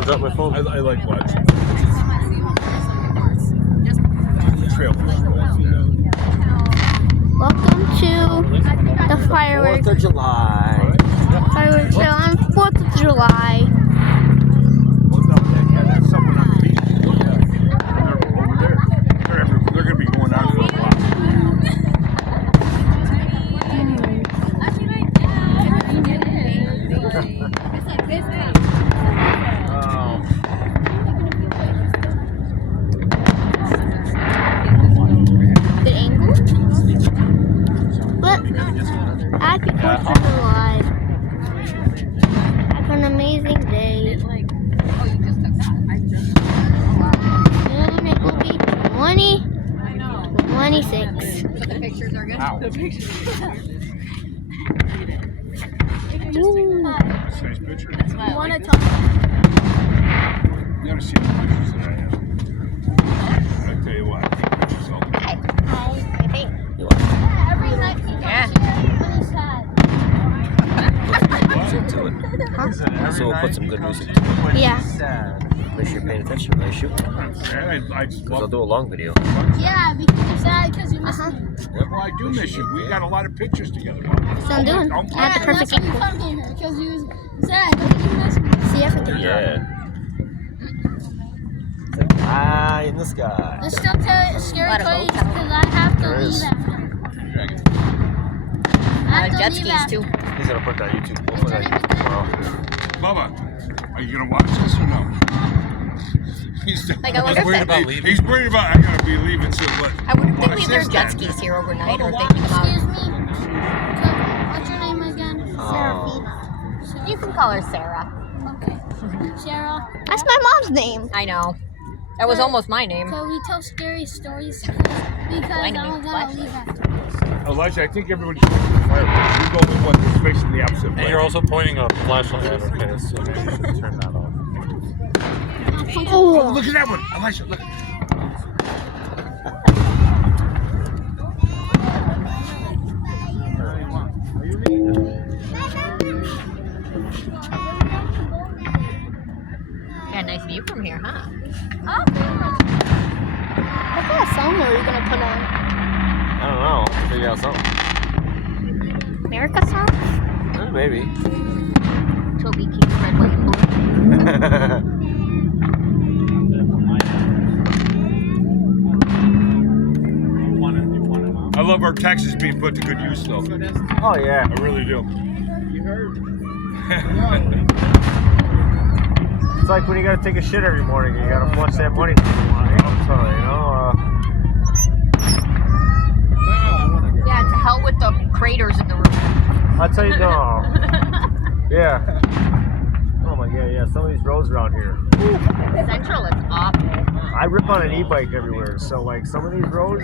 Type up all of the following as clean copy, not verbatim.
I'll drop my phone. I like watching. Trail. Welcome to the fireworks. 4th of July. Fireworks show on 4th of July. That's someone on the beach. They're over there. They're going to be going on for a while. Good angle. But happy 4th of July. Have an amazing day. Soon it will be 2026. The pictures are good. The pictures are Nice picture. good. I want to talk. You never seen the pictures that I have. I tell you what, I take pictures all the time. Every night he comes here when he's sad. Music to it. So we'll put some good music to it. Yeah. Make sure you're paying attention when I shoot. Because I'll do a long video. Yeah, because you're sad because you miss me. Well, I do miss you. We got a lot of pictures together. That's what I'm doing. I have the perfect That's why you angle. come here, because you was sad, because you missed me. See everything. Yeah. It's like high in the sky. Let's still tell scary stories, because I have to There is. leave after. I have to Jet leave skis after. too. He's gonna put that on YouTube. We'll put that on YouTube tomorrow. Bubba, are you going to watch this or no? He's Like, I wonder if worried that- He's worried about I gotta be leaving soon, but I wonder if they watch leave their this jet then. skis here overnight or if they Excuse leave them me. What's your name again? Serafina. out. You can call her Sarah. Okay. Sarah. That's my mom's name. I know. That was almost my name. So we tell scary stories because I'm gonna leave after. Elijah, I think everybody should watch the fireworks. You go the one that's facing the opposite way. And you're also pointing a flashlight at her face, so maybe you should turn that off. Oh, look at that one. Elijah, look. Yeah, nice view from here, huh? What kind of song are you gonna put on? I don't know. I'll have to figure out something. America song? Maybe. Toby Keith, red, white, and blue. I love our taxes being put to good use, though. Oh, yeah. I really do. It's like when you gotta take a shit every morning and you gotta flush that money. Yeah, to hell with the craters in the room. I'll tell you, no. Yeah. Oh my god, yeah. Some of these roads around here. Central is awful. I rip on an e-bike everywhere, so like some of these roads,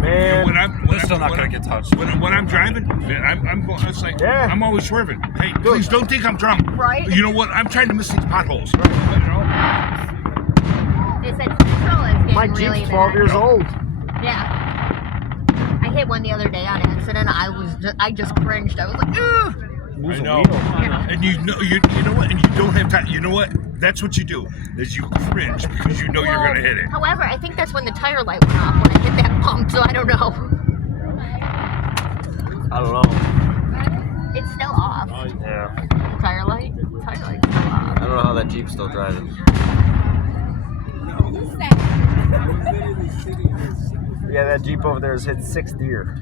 man. They're still not going to get touched. When I'm driving, I'm going. It's like Yeah. I'm always swerving. Hey, please don't think I'm drunk. Right? You know what? I'm trying to miss these potholes. You know? They said Central is getting My really Jeep's 12 bad. years old. Yeah. I hit one the other day on accident. I just cringed. I was like, ugh. I know. And you know what? And you don't have time. You know what? That's what you do. Is you cringe because you know you're gonna hit it. However, I think that's when the tire light went off when I hit that bump, so I don't know. I don't know. It's still off. Yeah. Tire light's still off. I don't know how that Jeep's still driving. Yeah, that Jeep over there has hit 6 deer.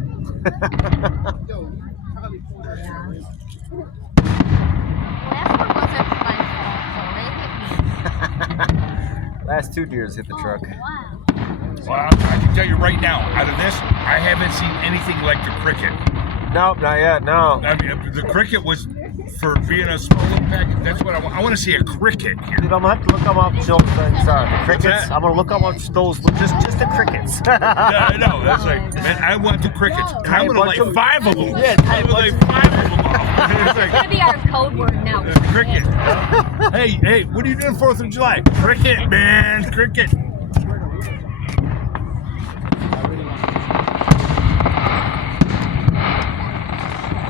Last 2 deers hit the truck. Well, I can tell you right now, out of this, I haven't seen anything like the cricket. Nope, not yet. No. I mean, the cricket was for being a small little package. That's what I want. I want to see a cricket here. Dude, I'm gonna have to look them up. Sorry, the crickets. that? I'm gonna look up on those. Just the crickets. Yeah, I know. That's like, man, I want the crickets. And I'm gonna light 5 of them. Yeah, I'm gonna light 5 of them off. It's It's gonna be our code word now. cricket. Hey, what are you doing 4th of July? Cricket, man, cricket.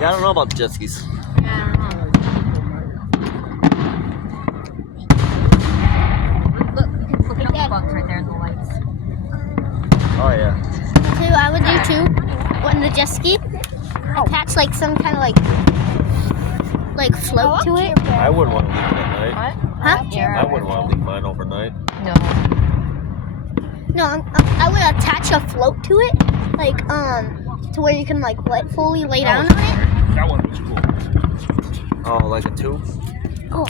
Yeah, I don't know about the jet skis. Yeah, I don't know. Oh yeah. Two, I would do two. One, the jet ski. Attach like some kind of like float to it. I wouldn't want to leave it at night. Huh? I wouldn't want to leave mine overnight. No. No, I would attach a float to it, like to where you can like fully lay down on it. That one was cool. Oh, like a tube? Oh,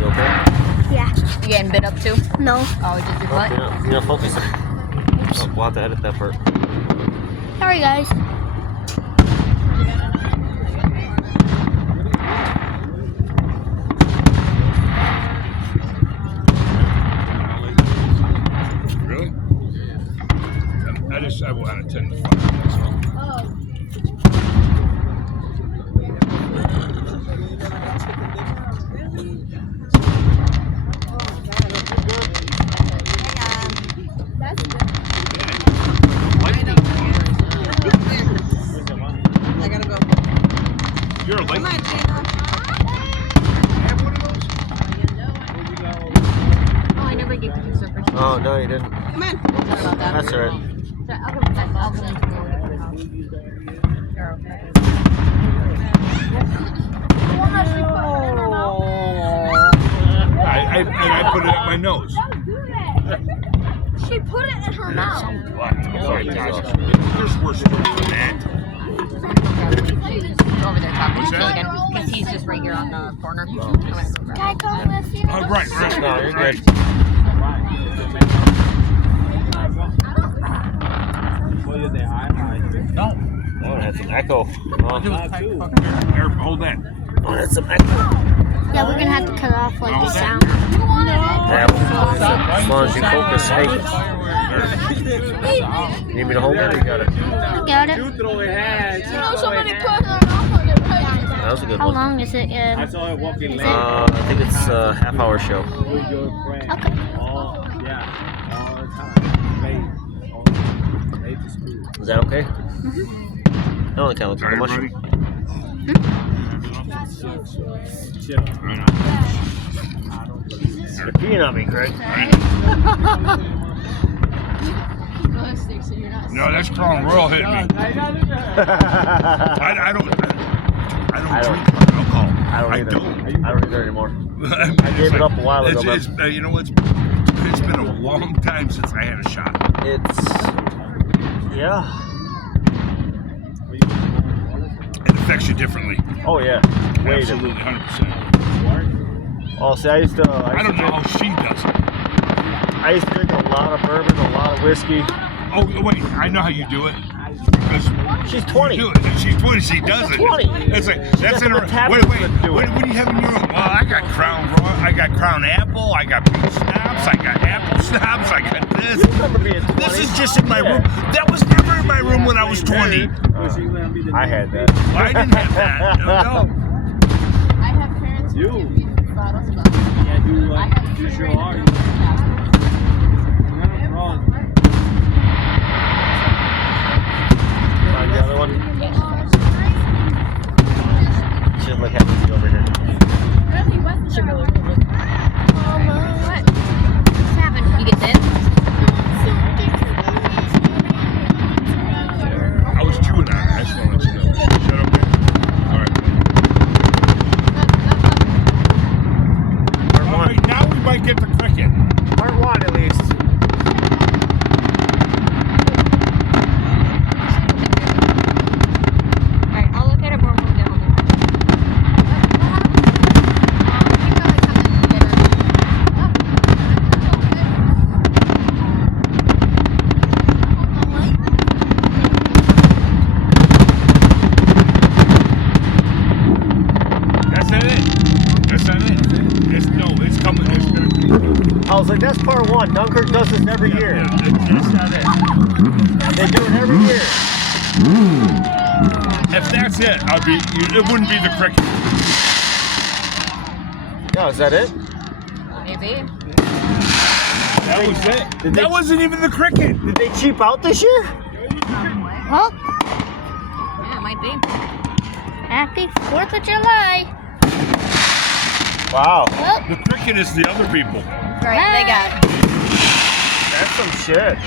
You okay? yeah. You getting bit up too? No. Oh, just your butt? Focus. Oh, we'll have to edit that part. Sorry, guys. Really? I want to attend the fire. That's all. You're a late. Have one of those? Oh, I never gave you super. Oh, no, you didn't. Sorry about that. That's all right. I'll come back. I'll come into the house. You're okay. I put it at my nose. She put it in her mouth. Sorry, guys. There's worse than that. He's over there talking What's to that? Keegan because he's just right here on the corner. Can I come with you? Oh, right. No, you're good. No. Oh, that's some echo. Oh, Here, hold that. that's some echo. Yeah, we're gonna have to cut off like the Hold sound. Yeah, as long as you focus. Hey, you need me to hold it or you got it? Got it. Somebody put her off on it, right? That was a good How one. long is it? I think it's a half-hour show. Okay. Is that okay? That only kind of looks like a mushroom. You're peeing on me, Greg. No, that's Crown Royal hitting me. I don't drink alcohol. I don't either. I don't either anymore. I gave it up a while ago, It's, you know what? It's been a long time since I had a shot. Yeah. It affects you differently. Oh yeah. Way Absolutely, different. 100%. Oh, see, I used to I don't know how she does it. I used to drink a lot of bourbon, a lot of whiskey. Oh, wait, I know how you do it. Because She's 20. you do it. She's 20, she does it. 20. It's like, She that's got in the her. metabolism Wait, to do what it. do you have in your room? Well, I got Crown Royal, I got Crown Apple, I got Peach Schnapps, I got Apple Schnapps, I got this. You remember being 20. This is just in my room. That was never in my room when I was 20. I had that. I didn't have that. No. I have parents who give me bottles of alcohol. I have two great Find the other one. She doesn't look happy to be over here. What's happened? You get that? I was chewing on it. I just want to let you know. Shut up, man. All right. All right, now we might get the cricket. Part one, at least. Alright, I'll look at it more when we're done. That's not it. That's not it. It's coming. It's gonna be. I was like, that's part one. Dunkirk does this every year. Yeah, that's not it. They do it every year. If that's it, it wouldn't be the cricket. No, is that it? Maybe. That was it. That wasn't even the cricket. Did they cheap out this year? Well, Yeah, it might be. happy 4th of July. Wow. Well, The cricket is the other people. Right, they got. That's some shit.